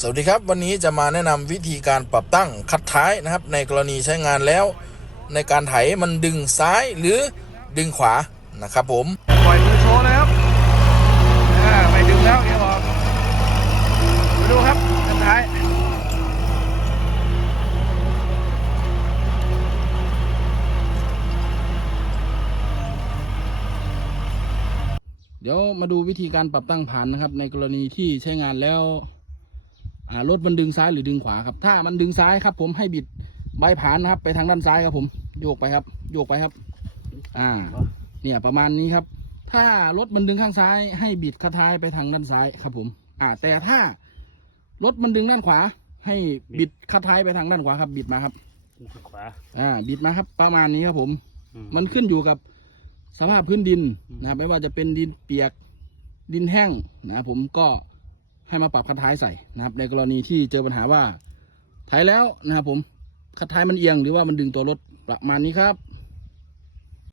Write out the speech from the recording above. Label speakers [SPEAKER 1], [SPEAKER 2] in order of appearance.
[SPEAKER 1] สวัสดีครับ วันนี้จะมาแนะนำวิธีการปรับตั้งคัดท้ายนะครับ ในกรณีใช้งานแล้ว ในการไถมันดึงซ้ายหรือดึงขวานะครับผม
[SPEAKER 2] ปล่อยมือโชว์เลยครับอ่าไม่ดึงแล้วเอียบอกมาดูครับกันท้าย
[SPEAKER 3] เดี๋ยวมาดูวิธีการปรับตั้งผ่านนะครับ ในกรณีที่ใช้งานแล้ว อ่ารถมันดึงซ้ายหรือดึงขวาครับ ถ้ามันดึงซ้ายครับ ผมให้บิดใบผ่านนะครับ ไปทางด้านซ้ายครับ ผมโยกไปครับ โยกไปครับ อ่า เนี่ยประมาณนี้ครับ ถ้ารถมันดึงข้างซ้าย ให้บิดคัดท้ายไปทางด้านซ้ายครับ ผม อ่า แต่ถ้ารถมันดึงด้านขวา ให้บิดคัดท้ายไปทางด้านขวาครับ บิดมาครับ
[SPEAKER 2] ขวา
[SPEAKER 3] อ่า บิดมาครับ ประมาณนี้ครับผม
[SPEAKER 2] อืม
[SPEAKER 3] มันขึ้นอยู่กับสภาพพื้นดินนะครับไม่ว่าจะเป็นดินเปียกดินแห้งนะครับผมก็ ให้มาปรับคันท้ายใส่นะครับ ในกรณีที่เจอปัญหาว่าไถแล้วนะครับผมคันท้ายมันเอียงหรือว่ามันดึงตัวรถประมาณนี้ครับ